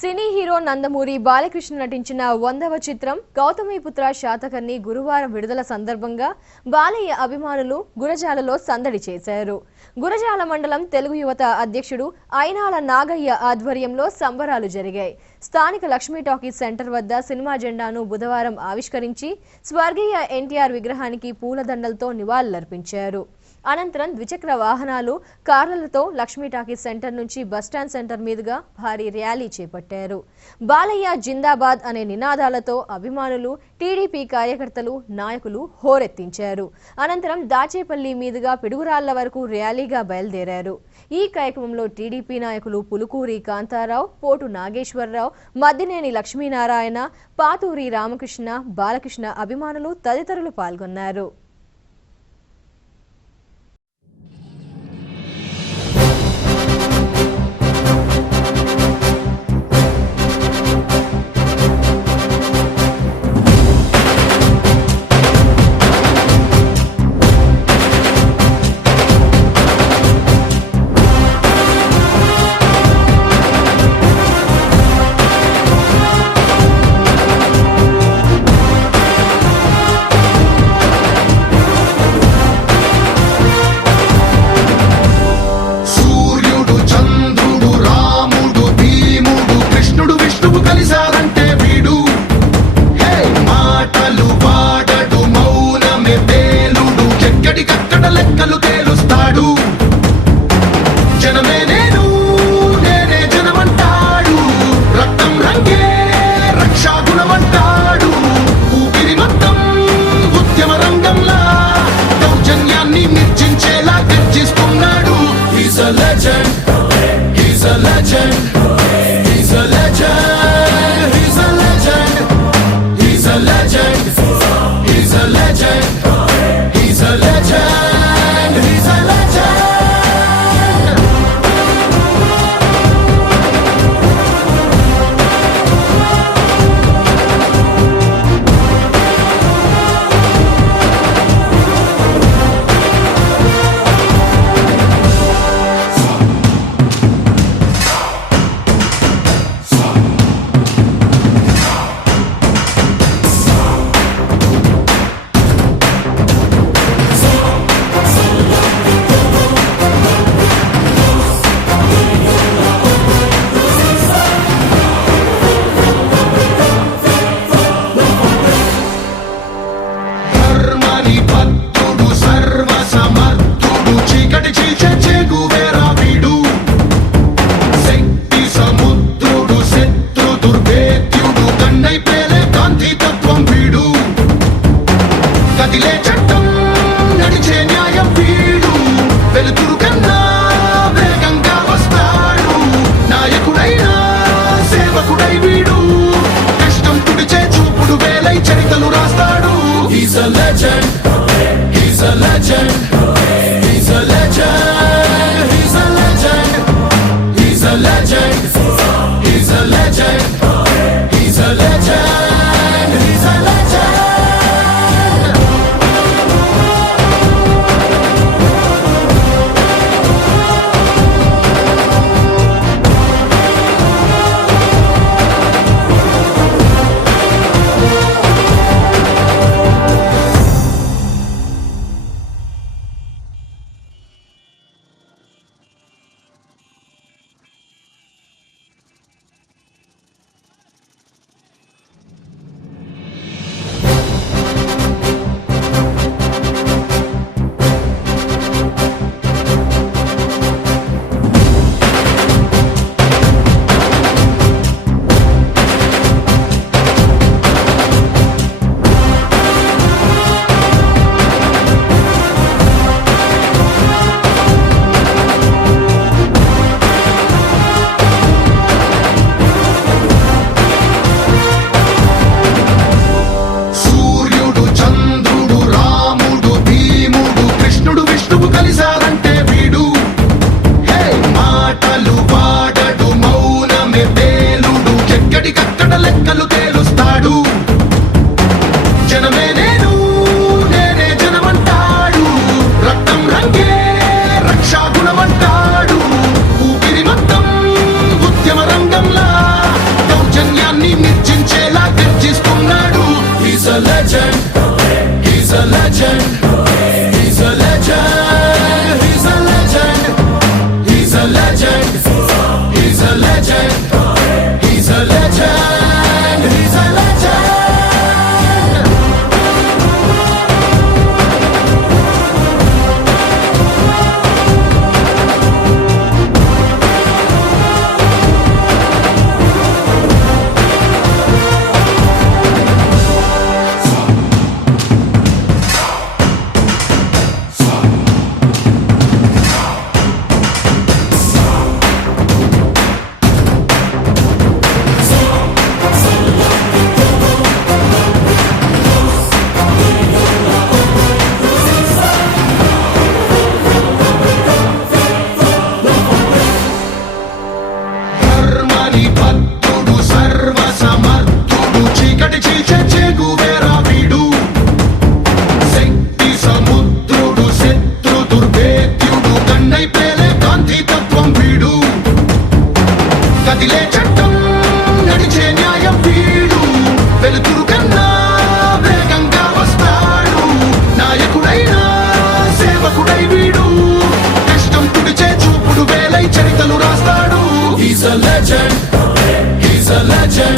Cine hero Nandamuri Balakrishna నటించిన వందవ చిత్రం గౌతమిపుత్ర శాతకర్ణి గురువారం విడుదల సందర్భంగా బాలయ్య అభిమానులు గురజాలలో సందడి చేశారు. గురజాల మండలం తెలుగు యువత అధ్యక్షుడు అయినాల నాగయ్య ఆధ్వర్యంలో సంబరాలు జరిగాయి. స్థానిక లక్ష్మీ టాకీస్ సెంటర్ వద్ద సినిమా జెండాను బుధవారం ఆవిష్కరించి స్వర్గీయ ఎన్టీఆర్ విగ్రహానికి పూలదండలతో నివాళులర్పించారు. అనంతరం ద్విచక్ర వాహనాలు కార్లతో లక్ష్మీ టాకీస్ సెంటర్ నుంచి బస్టాండ్ సెంటర్ మీదుగా భారీ ర్యాలీ చేపట్టారు. బాలయ్య జిందాబాద్ అనే నినాదాలతో అభిమానులు టీడీపీ కార్యకర్తలు నాయకులు హోరెత్తించారు. అనంతరం దాచేపల్లి మీదుగా పిడుగురాళ్ళ వరకు ర్యాలీగా బయలుదేరారు. ఈ కార్యక్రమంలో టీడీపీ నాయకులు పులుకూరి కాంతారావు పోటు నాగేశ్వరరావు మద్దినేని లక్ష్మీనారాయణ పాతూరి రామకృష్ణ బాలకృష్ణ అభిమానులు తదితరులు పాల్గొన్నారు. చీకటి చీచే చేగువేరా వీడు. శక్తి సముద్రుడు శత్రు దుర్భేద్యుడు కన్నై పేలే గాంధీ తత్వం వీడు. కదిలే చట్టం నడిచే న్యాయం వీడు. వెలుతురు కన్నా వస్తాడు. నాయకుడైన సేవకుడై వీడు. కష్టం తుడిచే చూపుడు వేలై చరితలు రాస్తాడు. He's a legend, he's a legend. కదిలే చట్టం నడిచే న్యాయం వీడు. వెలుతురు కన్నా వేగంగా వస్తాడు. నాయకుడైనా సేవకుడై వీడు. కష్టం తుడిచే చూపుడు వేలై చరితలు రాస్తాడు. He's a legend. He's a legend.